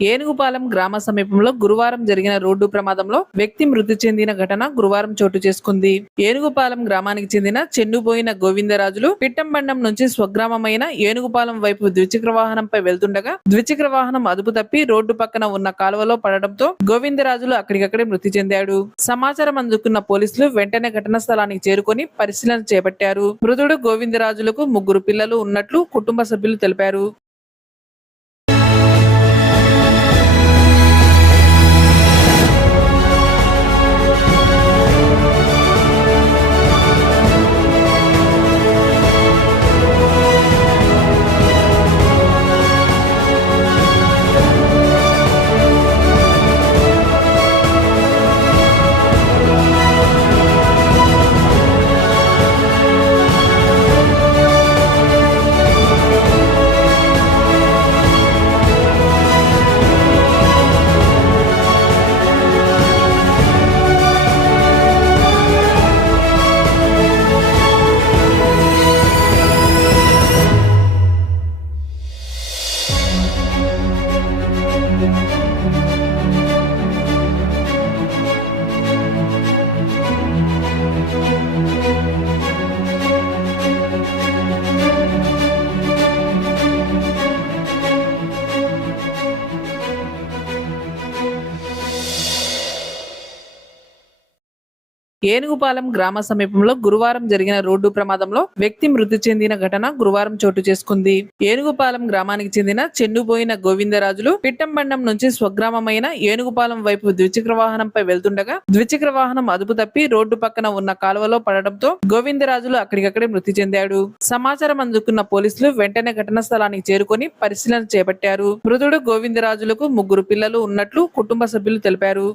ఏనుగుపాలెం గ్రామ సమీపంలో గురువారం జరిగిన రోడ్డు ప్రమాదంలో వ్యక్తి మృతి చెందిన ఘటన గురువారం చోటు చేసుకుంది. ఏనుగుపాలెం గ్రామానికి చెందిన చెన్నుబోయిన గోవిందరాజులు పిట్టంబండం నుంచి స్వగ్రామమైన ఏనుగుపాలెం వైపు ద్విచక్ర వాహనంపై వెళ్తుండగా ద్విచక్ర వాహనం అదుపు తప్పి రోడ్డు పక్కన ఉన్న కాలువలో పడడంతో గోవిందరాజులు అక్కడికక్కడే మృతి చెందాడు. సమాచారం అందుకున్న పోలీసులు వెంటనే ఘటనా స్థలానికి చేరుకొని పరిశీలన చేపట్టారు. మృతుడు గోవిందరాజులకు 3 పిల్లలు ఉన్నట్లు కుటుంబ సభ్యులు తెలిపారు. ఏనుగుపాలెం గ్రామ సమీపంలో గురువారం జరిగిన రోడ్డు ప్రమాదంలో వ్యక్తి మృతి చెందిన ఘటన గురువారం చోటు చేసుకుంది. ఏనుగుపాలెం గ్రామానికి చెందిన చెన్నుబోయిన గోవిందరాజులు పిట్టంబండం నుంచి స్వగ్రామమైన ఏనుగుపాలెం వైపు ద్విచక్ర వాహనంపై వెళ్తుండగా ద్విచక్ర వాహనం అదుపు తప్పి రోడ్డు పక్కన ఉన్న కాలువలో పడడంతో గోవిందరాజులు అక్కడికక్కడే మృతి చెందాడు. సమాచారం అందుకున్న పోలీసులు వెంటనే ఘటనా స్థలానికి చేరుకొని పరిశీలన చేపట్టారు. మృతుడు గోవిందరాజులకు 3 పిల్లలు ఉన్నట్లు కుటుంబ సభ్యులు తెలిపారు.